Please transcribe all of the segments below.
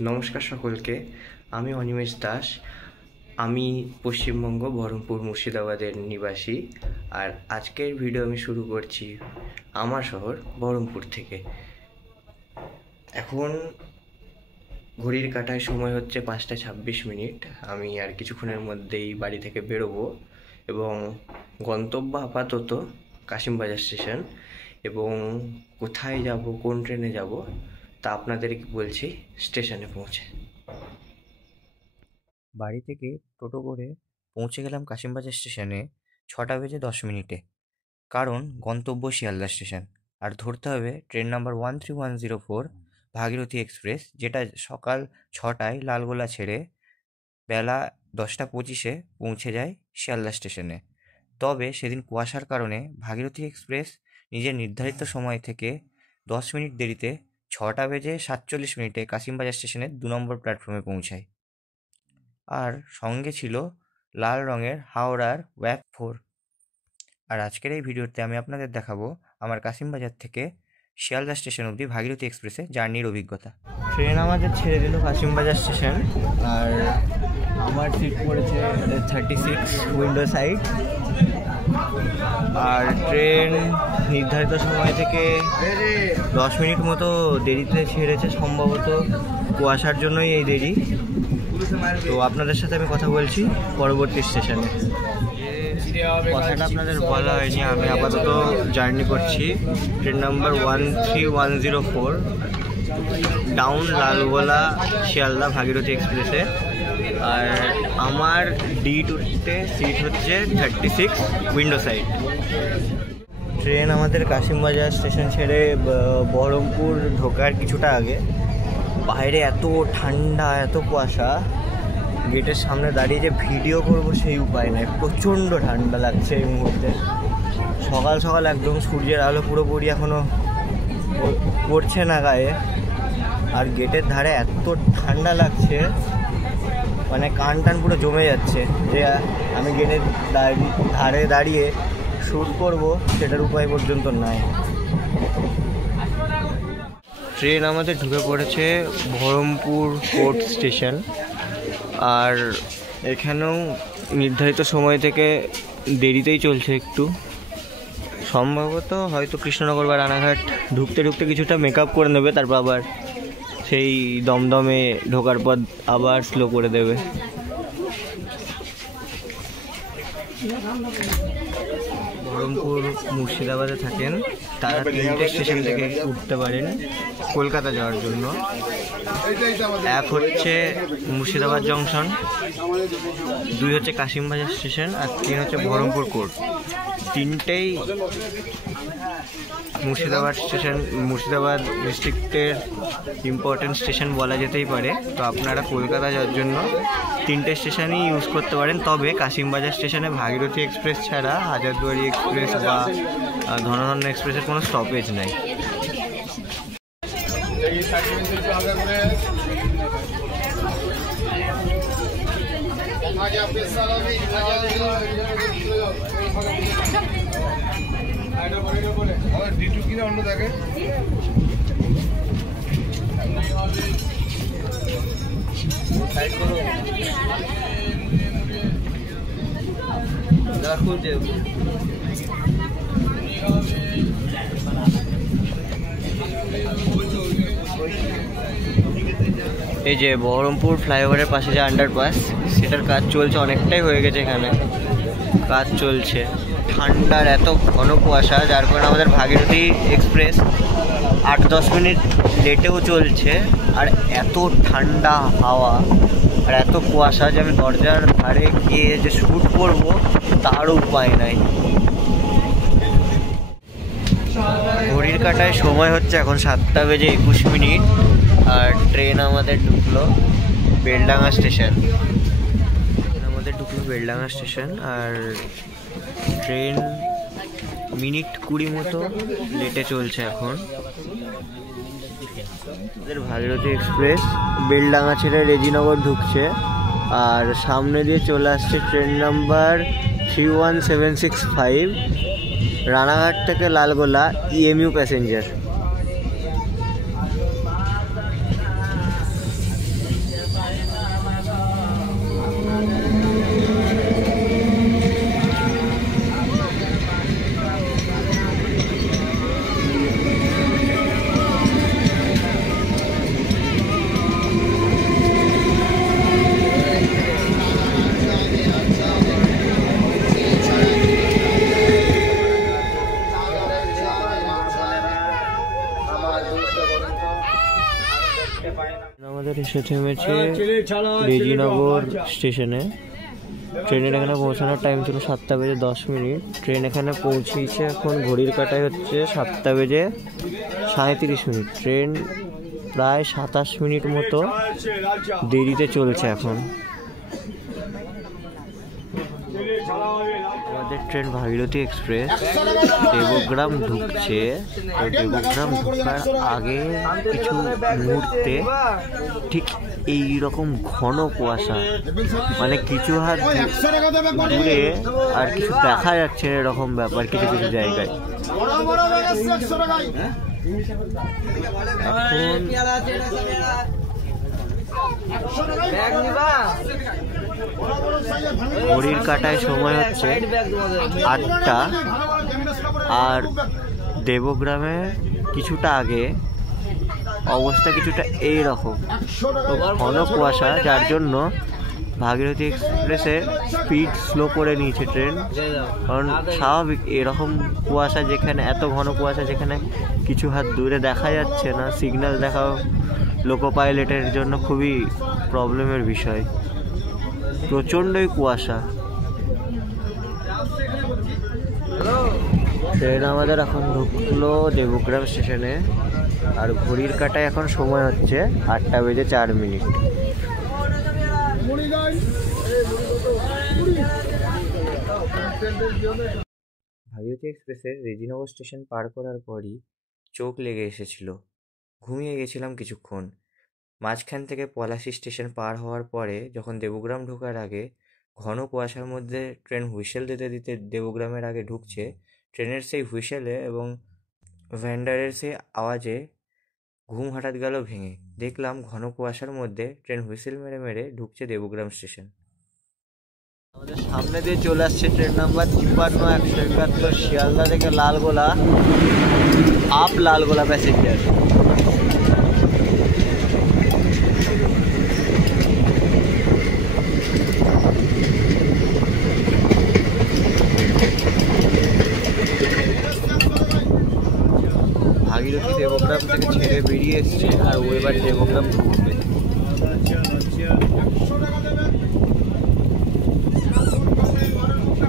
নমস্কার সকলকে। আমি অনিমেষ দাস। আমি পশ্চিমবঙ্গ বহরমপুর মুর্শিদাবাদের নিবাসী। আর আজকের ভিডিও আমি শুরু করছি আমার শহর বহরমপুর থেকে। এখন ঘড়ির কাঁটায় সময় হচ্ছে 5:26। আমি আর কিছুক্ষণের মধ্যেই বাড়ি থেকে বেরোবো এবং গন্তব্য আপাতত কাশিমবাজার স্টেশন। এবং কোথায় যাব, কোন ট্রেনে যাব তা আপনাদেরকে বলছি স্টেশনে পৌঁছে। বাড়ি থেকে টোটো করে পৌঁছে গেলাম কাশিমবাজার স্টেশনে 6:10। কারণ গন্তব্য শিয়ালদা স্টেশন, আর ধরতে হবে ট্রেন নাম্বার 13104 ভাগীরথী এক্সপ্রেস, যেটা সকাল 6টায় লালগোলা ছেড়ে বেলা 10:25 পৌঁছে যায় শিয়ালদা স্টেশনে। তবে সেদিন কুয়াশার কারণে ভাগীরথী এক্সপ্রেস নিজের নির্ধারিত সময় থেকে 10 মিনিট দেরিতে 6:47 কাশিমবাজার স্টেশনের 2 নম্বর প্ল্যাটফর্মে পৌঁছায়। আর সঙ্গে ছিল লাল রঙের হাওড়ার WAP 4। আর আজকের এই ভিডিওতে আমি আপনাদের দেখাবো আমার কাশিমবাজার থেকে শিয়ালদা স্টেশন অবধি ভাগীরথী এক্সপ্রেসে জার্নির অভিজ্ঞতা। ট্রেন আমাদের ছেড়ে দিল কাশিমবাজার স্টেশন, আর আমার সিট পড়েছে 36 উইন্ডো সাইড। আর ট্রেন নির্ধারিত সময় থেকে 10 মিনিট মতো দেরিতে ছেড়েছে, সম্ভবত কুয়াশার জন্যই এই দেরি। তো আপনাদের সাথে আমি কথা বলছি পরবর্তী স্টেশনে। কথাটা আপনাদের বলা হয়নি, আমি আপাতত জার্নি করছি train number 13104 down Lalgola Sealdah Bhagirathi এক্সপ্রেসে। আর আমার D2-তে সিট হচ্ছে 36 উইন্ডো সাইড। ট্রেন আমাদের কাশিমবাজার স্টেশন ছেড়ে বহরমপুর ঢোকার কিছুটা আগে। বাইরে এত ঠান্ডা, এত কুয়াশা, গেটের সামনে দাঁড়িয়ে যে ভিডিও করবো সেই উপায় নাই, প্রচণ্ড ঠান্ডা লাগছে এই মুহূর্তে। সকাল সকাল একদম সূর্যের আলো পুরোপুরি এখনও পড়ছে না গায়ে, আর গেটের ধারে এত ঠান্ডা লাগছে, মানে কান টান পুরো জমে যাচ্ছে। যে আমি গেটের ধারে দাঁড়িয়ে শ্যুট করবো সেটার উপায় পর্যন্ত নাই। ট্রেন আমাদের ঢুকে পড়েছে বহরমপুর কোর্ট স্টেশন, আর এখানেও নির্ধারিত সময় থেকে দেরিতেই চলছে একটু। সম্ভবত হয়তো কৃষ্ণনগর বা রানাঘাট ঢুকতে ঢুকতে কিছুটা মেকআপ করে নেবে, তারপর আবার সেই দমদমে ঢোকার পর আবার স্লো করে দেবে। বহরমপুর মুর্শিদাবাদে থাকেন তারা 3টে স্টেশন থেকে উঠতে পারেন কলকাতা যাওয়ার জন্য। এক হচ্ছে মুর্শিদাবাদ জংশন, 2 হচ্ছে কাশিমবাজার স্টেশন, আর 3 হচ্ছে বহরমপুর কোর্ট। তিনটেই মুর্শিদাবাদ স্টেশন, মুর্শিদাবাদ ডিস্ট্রিক্টের ইম্পর্টেন্ট স্টেশন বলা যেতেই পারে। তো আপনারা কলকাতা যাওয়ার জন্য 3টে স্টেশনই ইউজ করতে পারেন। তবে কাশিমবাজার স্টেশনে ভাগীরথী এক্সপ্রেস ছাড়া হাজারদুয়ারি এক্সপ্রেস বা ধনধন্য এক্সপ্রেসের কোনো স্টপেজ নেই। এই যে বহরমপুর ফ্লাইওভারের পাশে যে আন্ডারপাস, সেটার কাজ চলছে, অনেকটাই হয়ে গেছে, এখানে কাজ চলছে। ঠান্ডার এত ঘন কুয়াশা, যার কারণে আমাদের ভাগীরথী এক্সপ্রেস 8-10 মিনিট লেটেও চলছে। আর এত ঠান্ডা হাওয়া আর এত কুয়াশা যে আমি দরজার ধারে গিয়ে যে শ্যুট করবো তারও উপায় নাই। ঘড়ির কাঁটায় সময় হচ্ছে এখন 7:21, আর ট্রেন আমাদের ঢুকলো বেলডাঙ্গা স্টেশন। আর ট্রেন মিনিট 20 মতো লেটে চলছে এখন। আমাদের ভাগীরথী এক্সপ্রেস বেলডাঙ্গা ছেড়ে রেজিনগর ঢুকছে, আর সামনে দিয়ে চলে আসছে ট্রেন নাম্বার 31765 রানাঘাট থেকে লালগোলা EMU প্যাসেঞ্জার। আমাদের এসে থেমেছে রেজিনগর স্টেশনে। ট্রেনের এখানে পৌঁছানোর টাইম ছিল 7:10। ট্রেন এখানে পৌঁছেছে এখন ঘড়ির কাঁটায় হচ্ছে 7:37। ট্রেন প্রায় 27 মিনিট মতো দেরিতে চলছে এখন। আমাদের ট্রেন ভাগীরথী এক্সপ্রেস দেবগ্রাম ঢুকছে। তো দেবগ্রাম ঢুকার আগে কিছু মুহূর্তে ঠিক এই রকম ঘন কুয়াশা, মানে কিছু হাত দূরে আর কিছু দেখা যাচ্ছে এরকম ব্যাপার কিছু কিছু জায়গায়। ঘড়ির কাঁটায় সময় হচ্ছে 8টা, আর দেবগ্রামে কিছুটা আগে অবস্থা কিছুটা এইরকম ঘন কুয়াশা, যার জন্য ভাগীরথী এক্সপ্রেসের স্পিড স্লো করে নিয়েছে ট্রেন। কারণ স্বাভাবিক এরকম কুয়াশা, যেখানে এত ঘন কুয়াশা, যেখানে কিছু হাত দূরে দেখা যাচ্ছে না, সিগন্যাল দেখাও লোকো পাইলটের জন্য খুবই প্রবলেমের বিষয়। প্রচণ্ডই কুয়াশা। ট্রেন আমাদের এখন ঢুকলো দেবগ্রাম স্টেশনে, আর ঘড়ির কাঁটায় এখন সময় হচ্ছে 8:04। ভাগীরথী এক্সপ্রেসের রেজিনগর স্টেশন পার করার পরই চোখ লেগে এসেছিল। ঘুমিয়ে গেছিলাম কিছুক্ষণ। মাঝখান থেকে পলাশী স্টেশন পার হওয়ার পরে যখন দেবগ্রাম ঢোকার আগে ঘন কুয়াশার মধ্যে ট্রেন হুইসেল দিতে দিতে দেবগ্রামের আগে ঢুকছে, ট্রেনের সেই হুইসেলে এবং ভ্যান্ডারের সেই আওয়াজে ঘুম হঠাৎ গেল ভেঙে। দেখলাম ঘন কুয়াশার মধ্যে ট্রেন হুইসেল মেরে মেরে ঢুকছে দেবগ্রাম স্টেশন। আমাদের সামনে দিয়ে চলে আসছে ট্রেন নাম্বার 53-171 শিয়ালদা থেকে লালগোলা আপ লালগোলা প্যাসেঞ্জার। ভাগীরথী দেবগ্রাম থেকে ছেড়ে বেরিয়ে এসছে, আর ও এবার দেবগ্রাম ঢুকবে।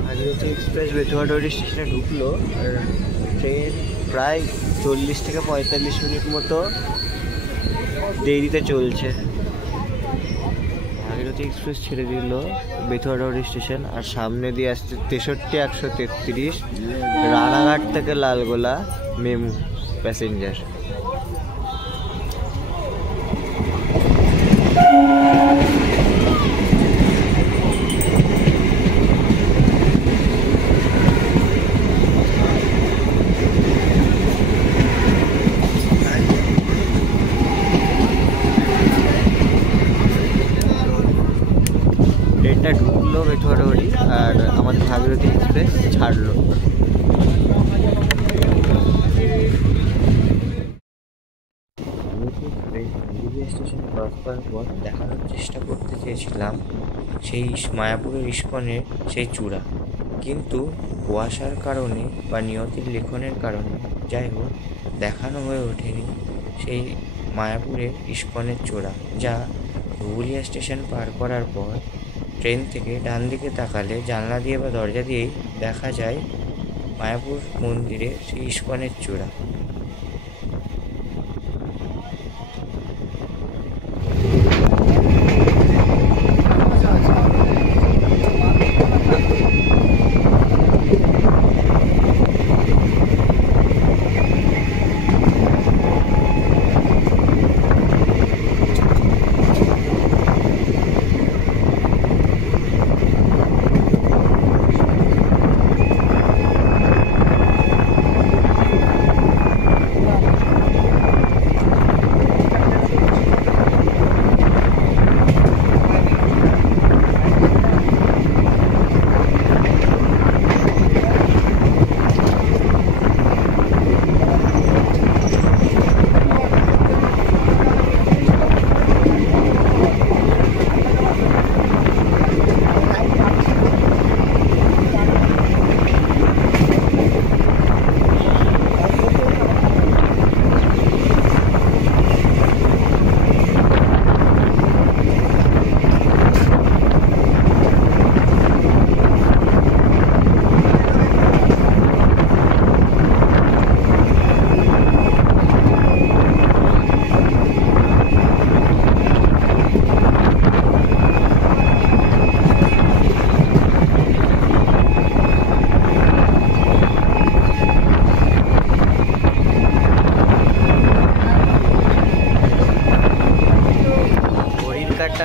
ভাগীরথী এক্সপ্রেস বেথুয়াডুয়ারি স্টেশনে ঢুকলো, আর ট্রেন প্রায় 40 থেকে 45 মিনিট মতো দেরিতে চলছে। ভাগীরথী এক্সপ্রেস ছেড়ে দিল বেথুয়াডুয়ারি স্টেশন, আর সামনে দিয়ে আসছে 63-133 রানাঘাট থেকে লালগোলা মেমু প্যাসেঞ্জার। ট্রেনটা ঢুকলো বেথুয়াডুয়ারি, আর আমাদের ভাগীরথী এক্সপ্রেস ছাড়লো। স্টেশন ক্রস করার পর দেখানোর চেষ্টা করতে চেয়েছিলাম সেই মায়াপুরের ইস্কনের সেই চূড়া, কিন্তু কুয়াশার কারণে বা নিয়তির লিখনের কারণে যাই হোক দেখানো হয়ে ওঠেনি সেই মায়াপুরের ইস্কনের চূড়া, যা ধুবুলিয়া স্টেশন পার করার পর ট্রেন থেকে ডান দিকে তাকালে জানলা দিয়ে বা দরজা দিয়েই দেখা যায় মায়াপুর মন্দিরে সেই ইস্কনের চূড়া।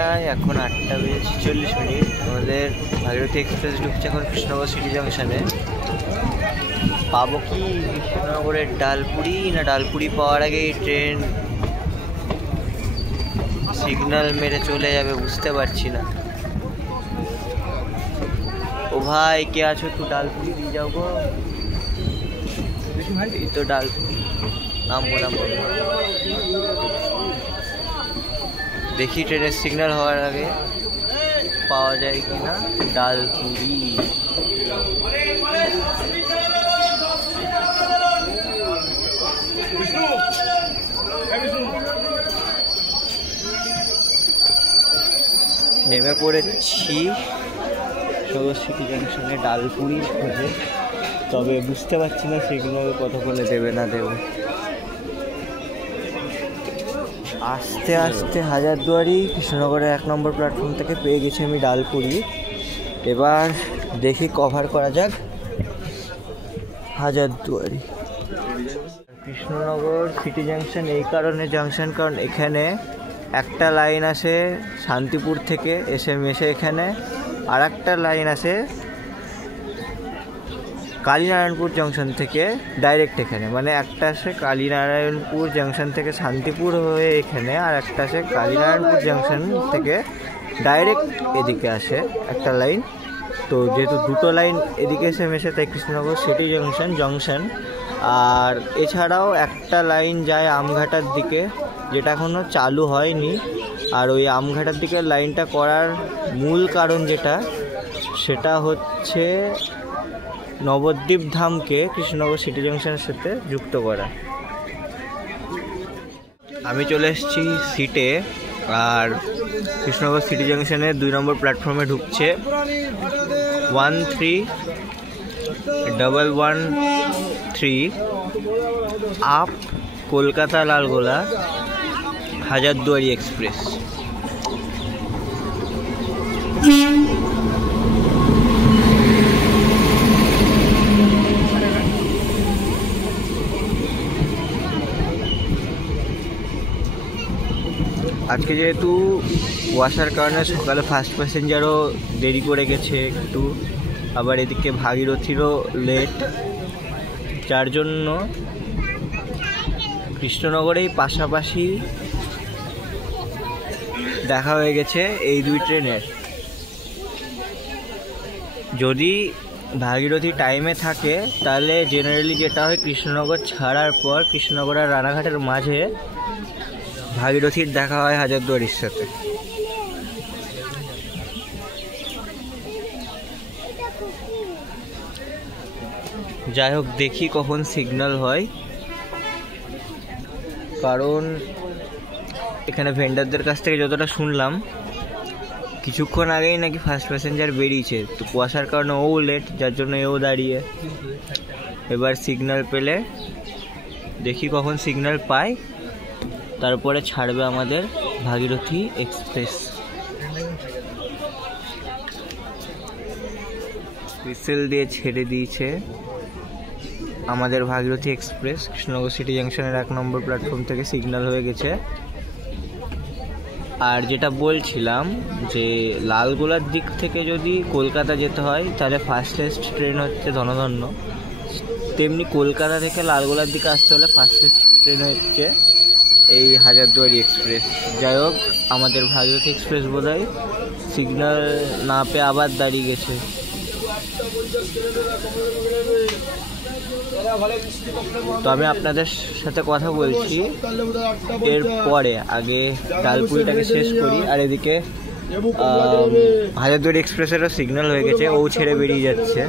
প্রায় এখন 8টা বেজে 46 মিনিট। আমাদের ভাগীরথী এক্সপ্রেস ঢুকছে এখন কৃষ্ণনগর সিটি জাংশনে। পাবো কি কৃষ্ণনগরের ডালপুরি, না ডালপুরি পাওয়ার আগেই ট্রেন সিগন্যাল মেরে চলে যাবে, বুঝতে পারছি না। ও ভাই কে আছো, একটু ডালপুরি দিয়ে যাও গো। এই তো ডালপুরি, নামবো। দেখি ট্রেনের সিগন্যাল হওয়ার আগে পাওয়া যায় কিনা ডালপুরি। নেমে পড়েছি সিটি জাংশনে ডালপুরি খোঁজে, তবে বুঝতে পারছি না সিগন্যাল কতক্ষণে দেবে না দেবে। আস্তে আস্তে হাজারদুয়ারি কৃষ্ণনগরের 1 নম্বর প্ল্যাটফর্ম থেকে পেয়ে গেছি আমি ডালপুরি। এবার দেখি কভার করা যাক হাজারদুয়ারি। কৃষ্ণনগর সিটি জাংশন এই কারণে জাংশন, কারণ এখানে একটা লাইন আসে শান্তিপুর থেকে এসে মেশে এখানে, আর একটা লাইন আসে কালীনারায়ণপুর জংশন থেকে ডাইরেক্ট এখানে। মানে একটা আসে কালীনারায়ণপুর জংশন থেকে শান্তিপুর হয়ে এখানে, আর একটা আসে কালীনারায়ণপুর জংশন থেকে ডাইরেক্ট এদিকে আসে একটা লাইন। তো যেহেতু দুটো লাইন এদিকে এসে মেশে, তাই কৃষ্ণনগর সিটি জংশন। আর এছাড়াও একটা লাইন যায় আমঘাটার দিকে, যেটা এখনও চালু হয়নি। আর ওই আমঘাটার দিকে লাইনটা করার মূল কারণ সেটা হচ্ছে নবদ্বীপ ধামকে কৃষ্ণনগর সিটি জাংশনের সাথে যুক্ত করা। আমি চলে এসেছি সিটে, আর কৃষ্ণনগর সিটি জাংশনের 2 নম্বর প্ল্যাটফর্মে ঢুকছে 13113 আপ কলকাতা লালগোলা হাজারদুয়ারি এক্সপ্রেস। আজকে যেহেতু কুয়াশার কারণে সকালে ফার্স্ট প্যাসেঞ্জারও দেরি করে গেছে একটু, আবার এদিকে ভাগীরথীরও লেট, যার জন্য কৃষ্ণনগরেই পাশাপাশি দেখা হয়ে গেছে এই 2 ট্রেনের। যদি ভাগীরথী টাইমে থাকে তাহলে জেনারেলি যেটা হয়, কৃষ্ণনগর ছাড়ার পর কৃষ্ণনগর আর রানাঘাটের মাঝে ভাগীরথীর দেখা হয় হাজারদুয়ারির সাথে। যাই হোক, দেখি কখন সিগন্যাল হয়, কারণ এখানে ভেন্ডারদের কাছ থেকে যতটা শুনলাম কিছুক্ষণ আগেই নাকি ফার্স্ট প্যাসেঞ্জার বেরিয়েছে। তো কুয়াশার কারণে ও লেট, যার জন্য এও দাঁড়িয়ে। এবার সিগন্যাল পেলে দেখি কখন সিগন্যাল পাই, তারপরে ছাড়বে আমাদের ভাগীরথী এক্সপ্রেস। হুইসেল দিয়ে ছেড়ে দিয়েছে আমাদের ভাগীরথী এক্সপ্রেস। কৃষ্ণনগর সিটি জাংশনের 1 নম্বর প্ল্যাটফর্ম থেকে সিগন্যাল হয়ে গেছে। আর যেটা বলছিলাম যে লালগোলার দিক থেকে যদি কলকাতা যেতে হয় তাহলে ফাস্টেস্ট ট্রেন হচ্ছে ধনধন্য, তেমনি কলকাতা থেকে লালগোলার দিকে আসতে হলে ফাস্টেস্ট ট্রেন হচ্ছে এই হাজারদুয়ারি এক্সপ্রেস। যাই হোক, আমাদের ভাগীরথী এক্সপ্রেস বোধহয় সিগন্যাল না পেয়ে আবার দাঁড়িয়ে গেছে। তো আমি আপনাদের সাথে কথা বলছি এরপরে, আগে ডালপুরিটাকে শেষ করি। আর এদিকে হাজারদুয়ারি এক্সপ্রেসেরও সিগন্যাল হয়ে গেছে, ও ছেড়ে বেরিয়ে যাচ্ছে।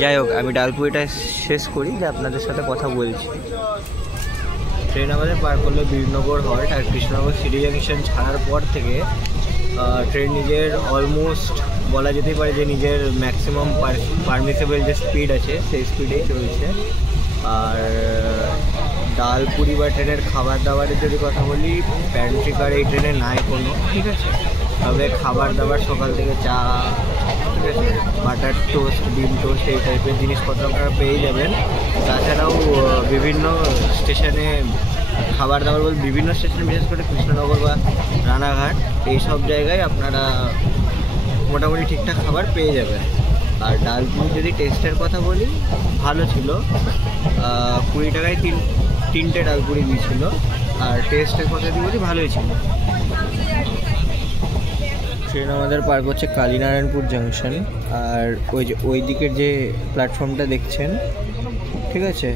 যাই হোক, আমি ডালপুরিটা শেষ করি, যে আপনাদের সাথে কথা বলছি। ট্রেন আমাদের পার করলো বীরনগর হল্ট। আর কৃষ্ণনগর সিটি জাংশন ছাড়ার পর থেকে ট্রেন নিজের অলমোস্ট বলা যেতেই পারে যে নিজের ম্যাক্সিমাম পারমিসেবল যে স্পিড আছে সেই স্পিডেই চলছে। আর ডালপুরি বা ট্রেনের খাবার দাবারের যদি কথা বলি, প্যান্ট্রি কার এই ট্রেনে নাই কোনো, ঠিক আছে। তবে খাবার দাবার সকাল থেকে চা, ঠিক আছে, বাটার টোস্ট, ডিম টোস্ট, এই টাইপের জিনিসপত্র আপনারা পেয়ে যাবেন। তাছাড়াও বিভিন্ন স্টেশনে খাবার দাবার বলতে বিভিন্ন স্টেশন, বিশেষ করে কৃষ্ণনগর বা রানাঘাট এই সব জায়গায় আপনারা মোটামুটি ঠিকঠাক খাবার পেয়ে যাবেন। আর ডালপুরি যদি টেস্টের কথা বলি, ভালো ছিল। 20 টাকায় তিনটে ডালপুরি দিয়েছিল। আর টেস্টের কথা যদি বলি, ভালোই ছিল। ট্রেন আমাদের পার করছে কালীনারায়ণপুর জাংশন। আর ওই দিকের যে প্ল্যাটফর্মটা দেখছেন, ঠিক আছে,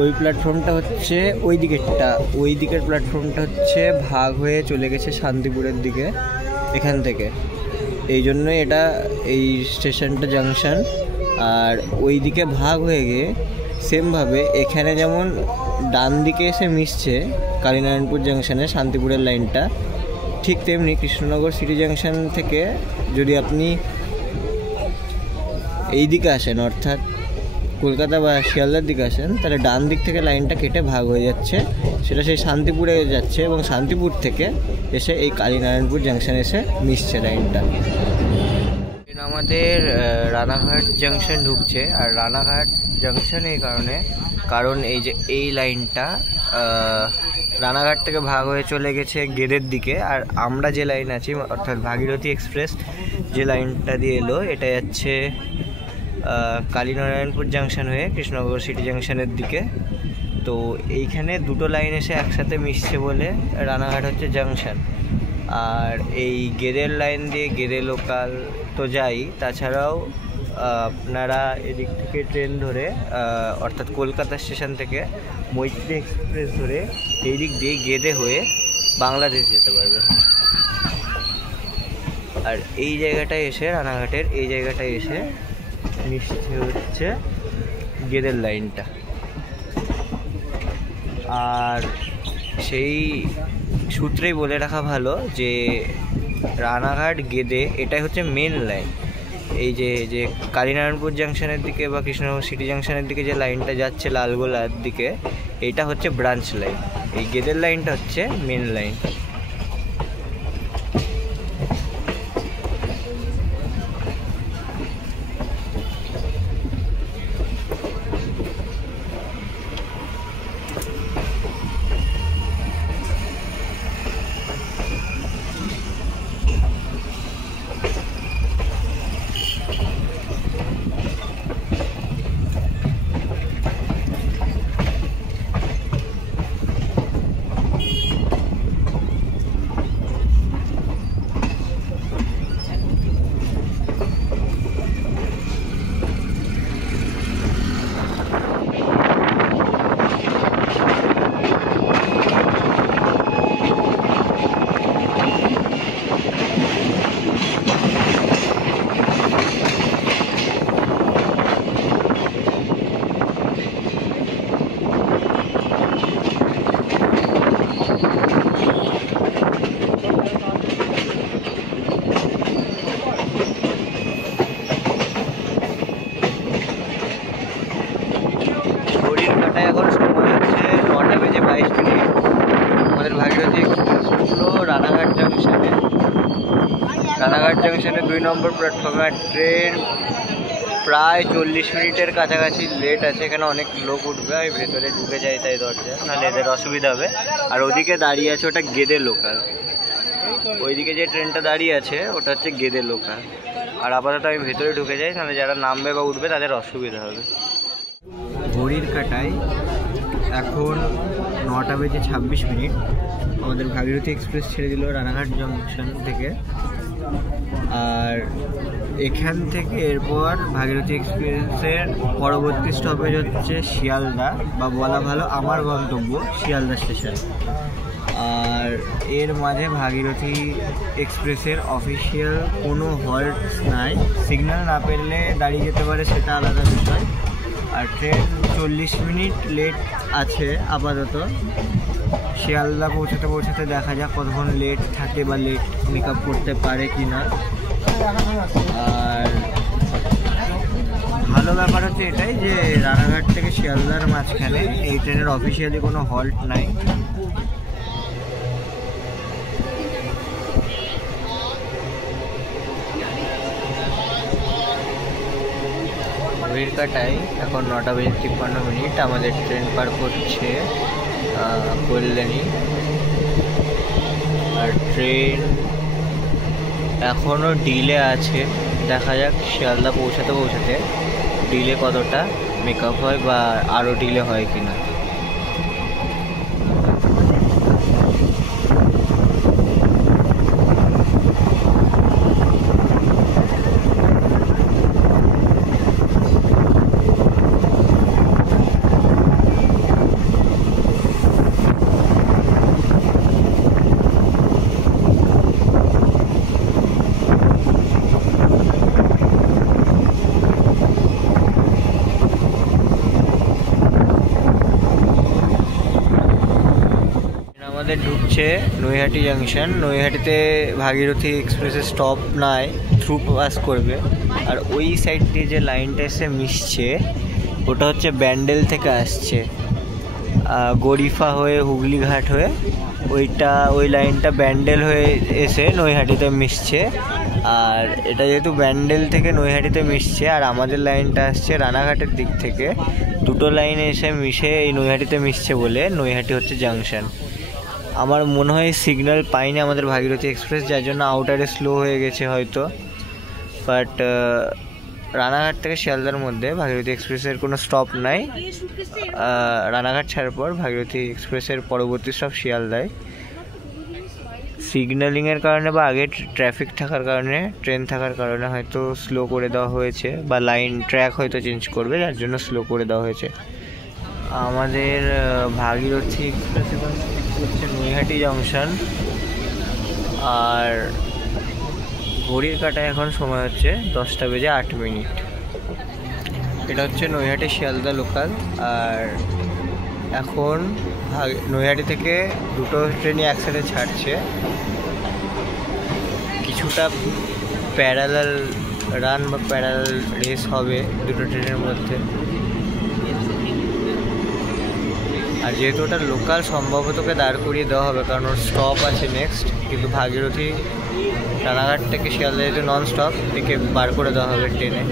ওই প্ল্যাটফর্মটা হচ্ছে ওই দিকের প্ল্যাটফর্মটা হচ্ছে ভাগ হয়ে চলে গেছে শান্তিপুরের দিকে এখান থেকে। এই জন্যই এটা এই স্টেশনটা জাংশন। আর ওই দিকে ভাগ হয়ে গিয়ে সেমভাবে এখানে যেমন ডান দিকে এসে মিশছে কালীনারায়ণপুর জাংশনে শান্তিপুরের লাইনটা, ঠিক তেমনি কৃষ্ণনগর সিটি জাংশন থেকে যদি আপনি এই দিকে আসেন, অর্থাৎ কলকাতা বা শিয়ালদার দিকে আসেন, তাহলে ডান দিক থেকে লাইনটা কেটে ভাগ হয়ে যাচ্ছে, সেটা সেই শান্তিপুরে যাচ্ছে এবং শান্তিপুর থেকে এসে এই কালীনারায়ণপুর জাংশনে এসে মিশছে লাইনটা। আমাদের রানাঘাট জাংশন ঢুকছে। আর রানাঘাট জাংশন এই কারণ এই যে এই লাইনটা রানাঘাট থেকে ভাগ হয়ে চলে গেছে গেদের দিকে। আর আমরা যে লাইন আছি, অর্থাৎ ভাগীরথী এক্সপ্রেস যে লাইনটা দিয়ে এলো, এটা যাচ্ছে কালীনারায়ণপুর জাংশন হয়ে কৃষ্ণনগর সিটি জাংশনের দিকে। তো এইখানে দুটো লাইন এসে একসাথে মিশছে বলে রানাঘাট হচ্ছে জাংশন। আর এই গেদের লাইন দিয়ে গেদে লোকাল তো যাই, তাছাড়াও আপনারা এদিক থেকে ট্রেন ধরে, অর্থাৎ কলকাতা স্টেশন থেকে মৈত্রী এক্সপ্রেস ধরে এই দিক দিয়ে গেদে হয়ে বাংলাদেশ যেতে পারবে। আর এই জায়গাটায় এসে, রানাঘাটের এই জায়গাটায় এসে মিশছে হচ্ছে গেদের লাইনটা। আর সেই সূত্রেই বলে রাখা ভালো যে রানাঘাট গেদে এটাই হচ্ছে মেন লাইন। এই যে কালীনারায়ণপুর জাংশনের দিকে বা কৃষ্ণনগর সিটি জাংশনের দিকে যে লাইনটা যাচ্ছে লালগোলার দিকে, এটা হচ্ছে ব্রাঞ্চ লাইন। এই গেদের লাইনটা হচ্ছে মেন লাইন। এখন সময় হচ্ছে 9:22। আমাদের ভাগীরথী এক্সপ্রেস হলো রানাঘাট জাংশনে 2 নম্বর প্ল্যাটফর্মে। ট্রেন প্রায় 40 মিনিটের কাছাকাছি লেট আছে। এখানে অনেক লোক উঠবে, আমি ভেতরে ঢুকে যাই তাই দরজা, নাহলে এদের অসুবিধা হবে। আর ওদিকে দাঁড়িয়ে আছে ওটা গেদে লোকাল, ওইদিকে যে ট্রেনটা দাঁড়িয়ে আছে ওটা হচ্ছে গেদে লোকাল। আর আপাতত আমি ভেতরে ঢুকে যাই, নাহলে যারা নামবে বা উঠবে তাদের অসুবিধা হবে। ঘড়ির কাঁটায় এখন 9:26। আমাদের ভাগীরথী এক্সপ্রেস ছেড়ে দিল রানাঘাট জংশন থেকে। আর এখান থেকে এরপর ভাগীরথী এক্সপ্রেসের পরবর্তী স্টপেজ হচ্ছে শিয়ালদা, বা বলা ভালো আমার গন্তব্য শিয়ালদা স্টেশন। আর এর মাঝে ভাগীরথী এক্সপ্রেসের অফিসিয়াল কোনো হল্ট নাই। সিগন্যাল না পেলে দাঁড়িয়ে যেতে পারে, সেটা আলাদা বিষয়। আর ট্রেন 40 মিনিট লেট আছে আপাতত। শিয়ালদা পৌঁছাতে দেখা যাক কতক্ষণ লেট থাকে বা লেট মেকআপ করতে পারে কি না। আর ভালো ব্যাপার হচ্ছে এটাই যে রানাঘাট থেকে শিয়ালদার মাঝখানে এই ট্রেনের অফিসিয়ালি কোনো হল্ট নাই। ঘড়ির কাঁটায় এখন 9:53। আমাদের ট্রেন পার করছে কল্যাণী। আর ট্রেন এখনও ডিলে আছে, দেখা যাক শিয়ালদা পৌঁছাতে ডিলে কতটা মেকআপ হয় বা আরও ডিলে হয় কিনা। আমাদের ঢুকছে নৈহাটি জাংশন। নৈহাটিতে ভাগীরথী এক্সপ্রেসের স্টপ নাই, থ্রু পাস করবে। আর ওই সাইড দিয়ে যে লাইনটা এসে মিশছে ওটা হচ্ছে ব্যান্ডেল থেকে আসছে, গরিফা হয়ে হুগলি ঘাট হয়ে ওই লাইনটা ব্যান্ডেল হয়ে এসে নৈহাটিতে মিশছে। আর এটা যেহেতু ব্যান্ডেল থেকে নৈহাটিতে মিশছে আর আমাদের লাইনটা আসছে রানাঘাটের দিক থেকে, দুটো লাইন এসে মিশে এই নৈহাটিতে মিশছে বলে নৈহাটি হচ্ছে জাংশন। আমার মনে হয় সিগন্যাল পাইনি আমাদের ভাগীরথী এক্সপ্রেস, যার জন্য আউটারে স্লো হয়ে গেছে হয়তো। বাট রানাঘাট থেকে শিয়ালদার মধ্যে ভাগীরথী এক্সপ্রেসের কোনো স্টপ নাই। রানাঘাট ছাড়ার পর ভাগীরথী এক্সপ্রেসের পরবর্তী স্টপ শিয়ালদায়। সিগন্যালিংয়ের কারণে বা আগে ট্রাফিক থাকার কারণে, ট্রেন থাকার কারণে হয়তো স্লো করে দেওয়া হয়েছে, বা লাইন ট্র্যাক হয়তো চেঞ্জ করবে যার জন্য স্লো করে দেওয়া হয়েছে। আমাদের ভাগীরথী এক্সপ্রেস এখন হচ্ছে নৈহাটি জংশন। আর ঘড়ির কাঁটায় এখন সময় হচ্ছে 10:08। এটা হচ্ছে নৈহাটি শিয়ালদা লোকাল। আর এখন নৈহাটি থেকে দুটো ট্রেনই একসাথে ছাড়ছে। কিছুটা প্যারালাল রান বা প্যারালাল রেস হবে দুটো ট্রেনের মধ্যে। আর যেহেতু ওটা লোকাল সম্ভবত ওকে দাঁড় করিয়ে দেওয়া হবে, কারণ ওর স্টপ আছে নেক্সট। কিন্তু ভাগীরথী রানাঘাট থেকে শিয়ালদা যেহেতু নন স্টপ, একে বার করে দেওয়া হবে ট্রেনে।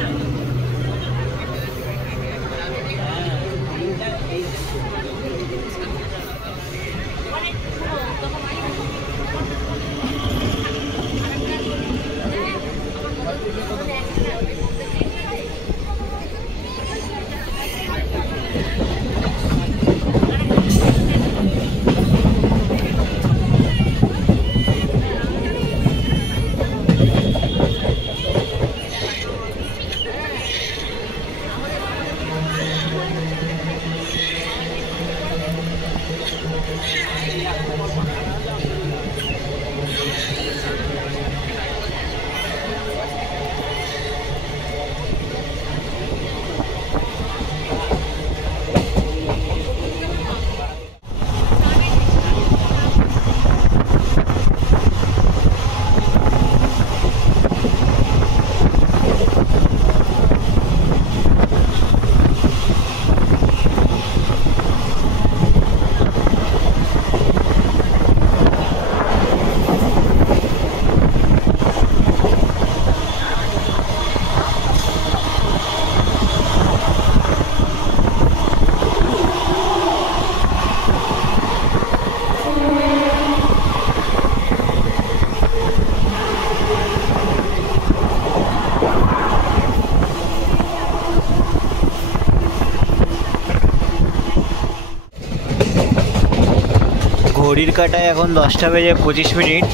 ঘড়ির কাঁটায় এখন 10:25।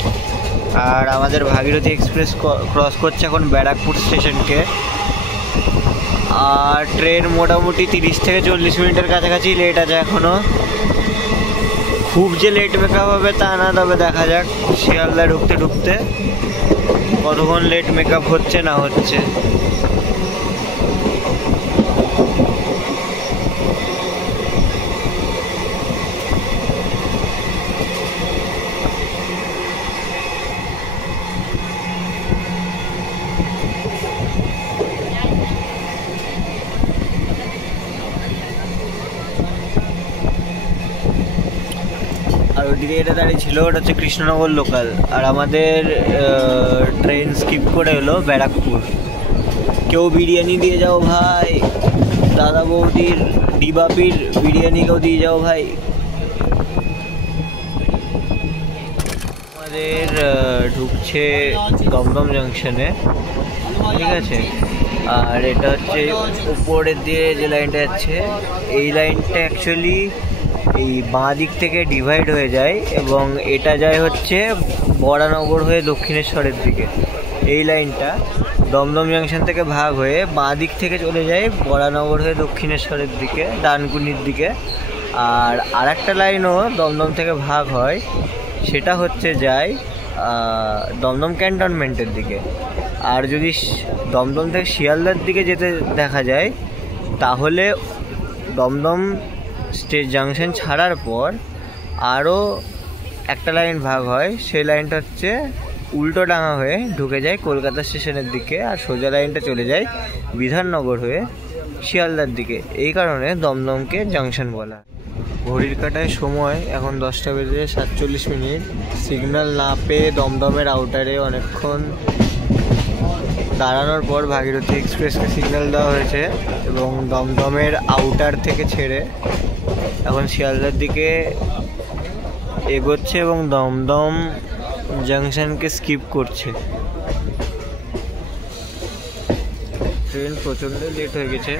আর আমাদের ভাগীরথী এক্সপ্রেস ক্রস করছে এখন ব্যারাকপুর স্টেশনকে। আর ট্রেন মোটামুটি 30 থেকে 40 মিনিটের কাছাকাছি লেট আছে এখনও। খুব যে লেট মেকআপ হবে তা না, তবে দেখা যাক শিয়ালদা ঢুকতে ঢুকতে কতক্ষণ লেট মেকআপ হচ্ছে না হচ্ছে। আর ওইদিকে এটা দাঁড়িয়ে ছিল, ওটা হচ্ছে কৃষ্ণনগর লোকাল। আর আমাদের ট্রেন স্কিপ করে এলো ব্যারাকপুর। কেউ বিরিয়ানি দিয়ে যাও ভাই, দাদা বৌদির ডিবাপির বিরিয়ানি কেউ দিয়ে যাও ভাই। আমাদের ঢুকছে দমদম জাংশনে, ঠিক আছে। আর এটা হচ্ছে উপরের দিয়ে যে লাইনটা যাচ্ছে, এই লাইনটা অ্যাকচুয়ালি এই বাঁ দিক থেকে ডিভাইড হয়ে যায় এবং এটা যায় হচ্ছে বরানগর হয়ে দক্ষিণেশ্বরের দিকে। এই লাইনটা দমদম জাংশন থেকে ভাগ হয়ে বাঁ দিক থেকে চলে যায় বরানগর হয়ে দক্ষিণেশ্বরের দিকে, ডানকুনির দিকে। আর আরেকটা লাইনও দমদম থেকে ভাগ হয়, সেটা হচ্ছে যায় দমদম ক্যান্টনমেন্টের দিকে। আর যদি দমদম থেকে শিয়ালদার দিকে যেতে দেখা যায়, তাহলে দমদম জাংশন ছাড়ার পর আরও একটা লাইন ভাগ হয়, সেই লাইনটা হচ্ছে উল্টোডাঙা হয়ে ঢুকে যায় কলকাতা স্টেশনের দিকে, আর সোজা লাইনটা চলে যায় বিধাননগর হয়ে শিয়ালদার দিকে। এই কারণে দমদমকে জাংশন বলা। ঘড়ির কাঁটায় সময় এখন 10টা বেজে 47 মিনিট। সিগন্যাল না পেয়ে দমদমের আউটারে অনেকক্ষণ দাঁড়ানোর পর ভাগীরথী এক্সপ্রেসকে সিগন্যাল দেওয়া হয়েছে এবং দমদমের আউটার থেকে ছেড়ে এখন শিয়ালদার দিকে এগোচ্ছে এবং দমদম জাংশনকে স্কিপ করছে। ট্রেন প্রচণ্ড লেট হয়ে গেছে।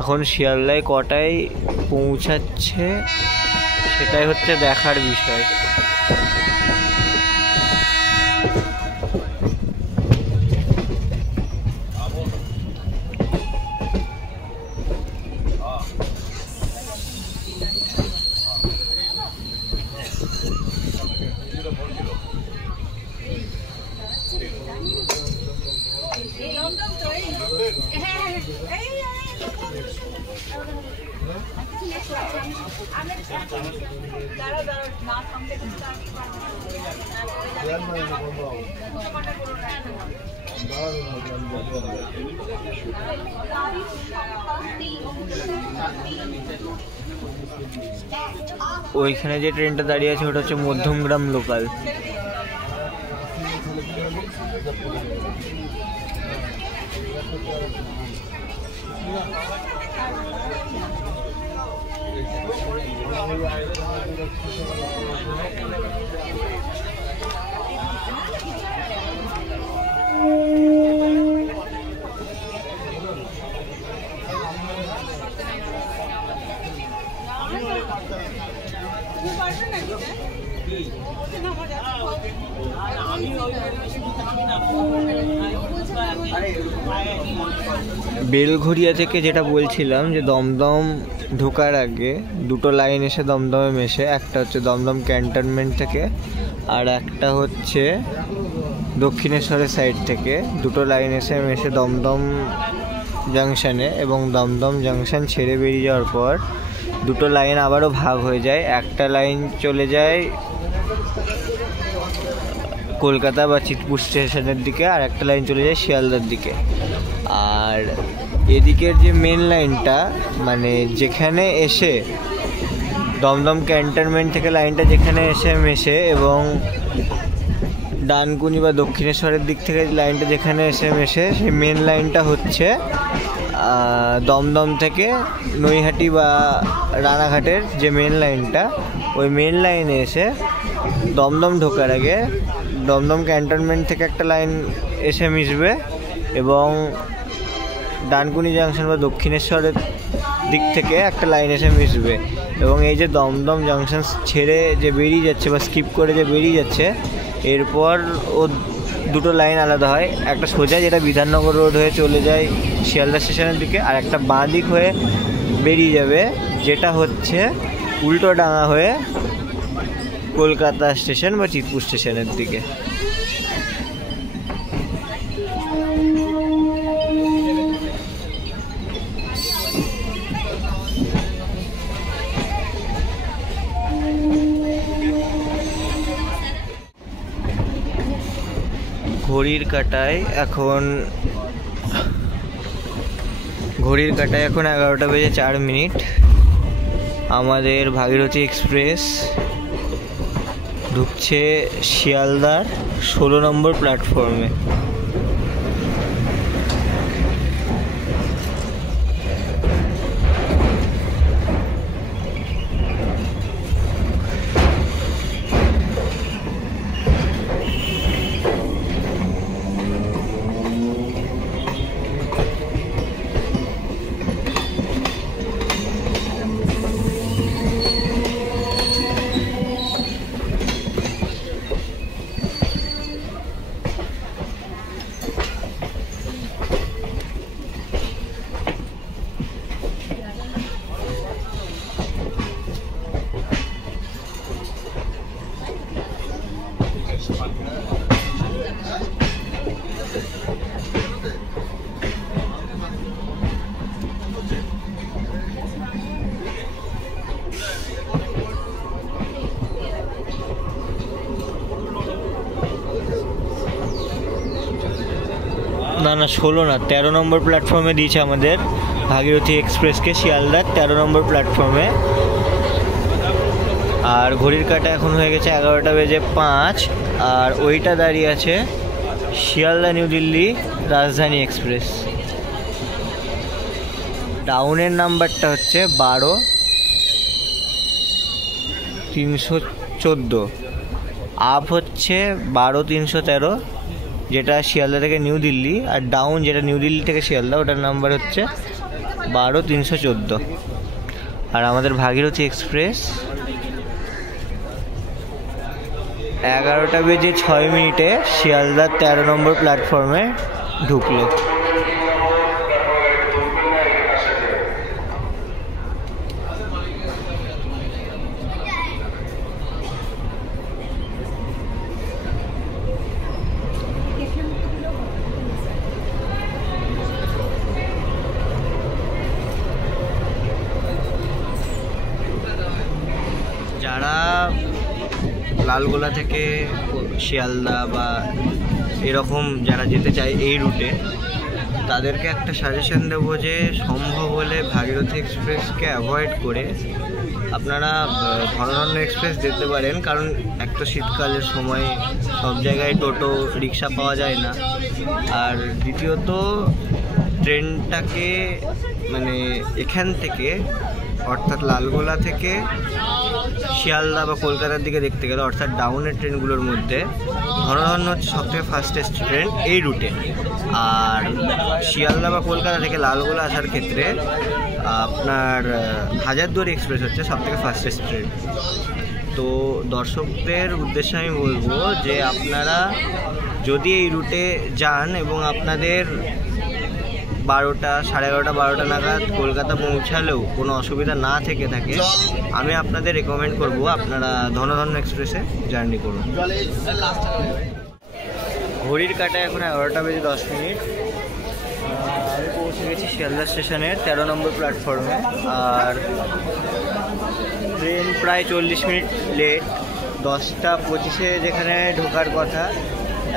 এখন শিয়ালদায় কটায় পৌঁছাচ্ছে সেটাই হচ্ছে দেখার বিষয়। ওইখানে যে ট্রেনটা দাঁড়িয়ে আছে ওটা হচ্ছে মধ্যমগ্রাম লোকাল। বেলঘরিয়া থেকে যেটা বলছিলাম যে দমদম ঢোকার আগে দুটো লাইন এসে দমদমে মেশে, একটা হচ্ছে দমদম ক্যান্টনমেন্ট থেকে আর একটা হচ্ছে দক্ষিণেশ্বরের সাইড থেকে। দুটো লাইন এসে মেশে দমদম জাংশনে এবং দমদম জাংশন ছেড়ে বেরিয়ে যাওয়ার পর দুটো লাইন আবারও ভাগ হয়ে যায়। একটা লাইন চলে যায় কলকাতা বা চিতপুর স্টেশনের দিকে, আর একটা লাইন চলে যায় শিয়ালদার দিকে। আর এদিকের যে মেন লাইনটা মানে যেখানে এসে দমদম ক্যান্টনমেন্ট থেকে লাইনটা যেখানে এসে মেশে এবং ডানকুনি বা দক্ষিণেশ্বরের দিক থেকে লাইনটা যেখানে এসে মেশে, সেই মেন লাইনটা হচ্ছে দমদম থেকে নৈহাটি বা রানাঘাটের যে মেন লাইনটা, ওই মেন লাইনে এসে দমদম ঢোকার আগে দমদম ক্যান্টনমেন্ট থেকে একটা লাইন এসে মিশবে এবং ডানকুনি জাংশন বা দক্ষিণেশ্বরের দিক থেকে একটা লাইন এসে মিশবে। এবং এই যে দমদম জাংশন ছেড়ে যে বেরিয়ে যাচ্ছে বা স্কিপ করে যে বেরিয়ে যাচ্ছে, এরপর ও দুটো লাইন আলাদা হয়। একটা সোজা যেটা বিধাননগর রোড হয়ে চলে যায় শিয়ালদা স্টেশনের দিকে, আর একটা বাঁ দিক হয়ে বেরিয়ে যাবে যেটা হচ্ছে উল্টোডাঙা হয়ে কলকাতা স্টেশন বা চিতপুর স্টেশনের দিকে। ঘড়ির কাঁটায় এখন 11টা বেজে 4 মিনিট। আমাদের ভাগীরথী এক্সপ্রেস ঢুকছে শিয়ালদার 16 নম্বর প্ল্যাটফর্মে। না 16 না 13 নম্বর প্ল্যাটফর্মে দিয়েছে আমাদের ভাগীরথী এক্সপ্রেসকে, শিয়ালদার 13 নম্বর প্ল্যাটফর্মে। আর ঘড়ির কাঁটা এখন হয়ে গেছে 11:05, আর ওইটা দাঁড়িয়ে আছে শিয়ালদা নিউ দিল্লি রাজধানী এক্সপ্রেস। ডাউনের নাম্বারটা হচ্ছে 12-314, আপ হচ্ছে 12-313, যেটা শিয়ালদা থেকে নিউ দিল্লি, আর ডাউন যেটা নিউ দিল্লি থেকে শিয়ালদা ওটার নাম্বার হচ্ছে 12-314। আর আমাদের ভাগীরথী এক্সপ্রেস 11:06 শিয়ালদার 13 নম্বর প্ল্যাটফর্মে ঢুকলো। যারা লালগোলা থেকে শিয়ালদা বা এরকম যারা যেতে চায় এই রুটে, তাদেরকে একটা সাজেশন দেবো যে সম্ভব হলে ভাগীরথী এক্সপ্রেসকে অ্যাভয়েড করে আপনারা ধনরণ্য এক্সপ্রেস যেতে পারেন। কারণ একটা শীতকালের সময় সব জায়গায় টোটো রিক্সা পাওয়া যায় না, আর দ্বিতীয়ত ট্রেনটাকে মানে এখান থেকে অর্থাৎ লালগোলা থেকে শিয়ালদা বা কলকাতার দিকে দেখতে গেলে অর্থাৎ ডাউনের ট্রেনগুলোর মধ্যে ধনরণ্য হচ্ছে সবথেকে ফাস্টেস্ট ট্রেন এই রুটে। আর শিয়ালদা বা কলকাতা থেকে লালগোলা আসার ক্ষেত্রে আপনার হাজারদুয়ারি এক্সপ্রেস হচ্ছে সবথেকে ফাস্টেস্ট ট্রেন। তো দর্শকদের উদ্দেশ্যে আমি বলবো যে আপনারা যদি এই রুটে যান এবং আপনাদের 12টা, 11:30, 12টা নাগাদ কলকাতা পৌঁছালেও কোনো অসুবিধা না থেকে থাকে, আমি আপনাদের রেকমেন্ড করব আপনারা ধনরণ্য এক্সপ্রেসে জার্নি করুন। ঘড়ির কাঁটায় এখন 11:10। আমি পৌঁছে গেছি শিয়ালদা স্টেশনের 13 নম্বর প্ল্যাটফর্মে, আর ট্রেন প্রায় 40 মিনিট লেট। 10:25 যেখানে ঢোকার কথা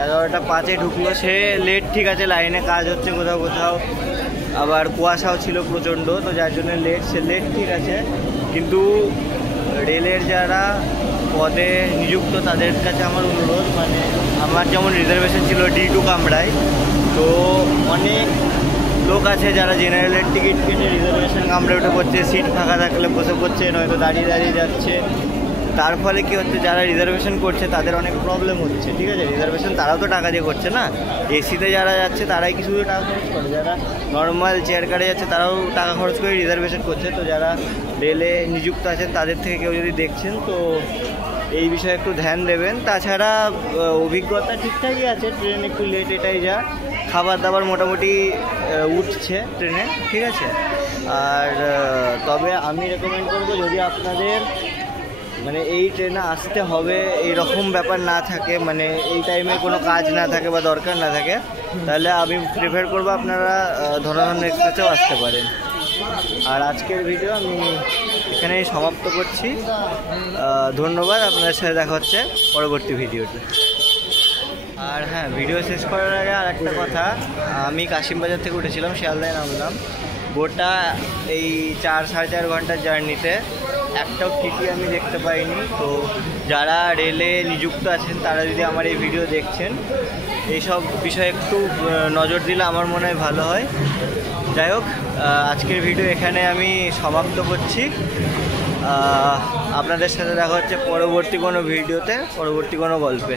11:05 ঢুকলো। সে লেট ঠিক আছে, লাইনে কাজ হচ্ছে কোথাও কোথাও, আবার কুয়াশাও ছিল প্রচণ্ড, তো যার জন্য সে লেট ঠিক আছে। কিন্তু রেলের যারা পদে নিযুক্ত তাদের কাছে আমার অনুরোধ, মানে আমার যেমন রিজার্ভেশন ছিল D2 কামরায়, তো অনেক লোক আছে যারা জেনারেলের টিকিট কেটে রিজার্ভেশন কামরায় উঠে পড়ছে, সিট ফাঁকা থাকলে বসে পড়ছে, নয়তো দাঁড়িয়ে দাঁড়িয়ে যাচ্ছে। তার ফলে কী হচ্ছে, যারা রিজার্ভেশন করছে তাদের অনেক প্রবলেম হচ্ছে। ঠিক আছে, রিজার্ভেশন তারাও তো টাকা দিয়ে করছে না, এসিতে যারা যাচ্ছে তারাই কি শুধু টাকা খরচ করে, যারা নর্মাল চেয়ার কারে যাচ্ছে তারাও টাকা খরচ করে রিজার্ভেশন করছে। তো যারা রেলে নিযুক্ত আছেন তাদের থেকে কেউ যদি দেখছেন তো এই বিষয়ে একটু ধ্যান দেবেন। তাছাড়া অভিজ্ঞতা ঠিকঠাকই আছে, ট্রেন একটু লেট, এটাই যা। খাবার দাবার মোটামুটি উঠছে ট্রেনে, ঠিক আছে। আর তবে আমি রেকমেন্ড করবো, যদি আপনাদের মানে এই ট্রেনে আসতে হবে এইরকম ব্যাপার না থাকে, মানে এই টাইমে কোনো কাজ না থাকে বা দরকার না থাকে, তাহলে আমি প্রেফার করবো আপনারা ধনরণ্য এক্সপ্রেসেও আসতে পারেন। আর আজকের ভিডিও আমি এখানেই সমাপ্ত করছি। ধন্যবাদ, আপনাদের সাথে দেখা হচ্ছে পরবর্তী ভিডিওতে। আর হ্যাঁ, ভিডিও শেষ করার আগে আর একটা কথা, আমি কাশিমবাজার থেকে উঠেছিলাম, শিয়ালদায় নামলাম। গোটা এই 4-4.5 ঘন্টার জার্নিতে একটাও টিটি আমি দেখতে পাইনি। তো যারা রেলে নিযুক্ত আছেন তারা যদি আমার এই ভিডিও দেখছেন, এইসব বিষয়ে একটু নজর দিলে আমার মনে হয় ভালো হয়। যাই হোক, আজকের ভিডিও এখানে আমি সমাপ্ত করছি। আপনাদের সাথে দেখা হচ্ছে পরবর্তী কোনো ভিডিওতে, পরবর্তী কোনো গল্পে।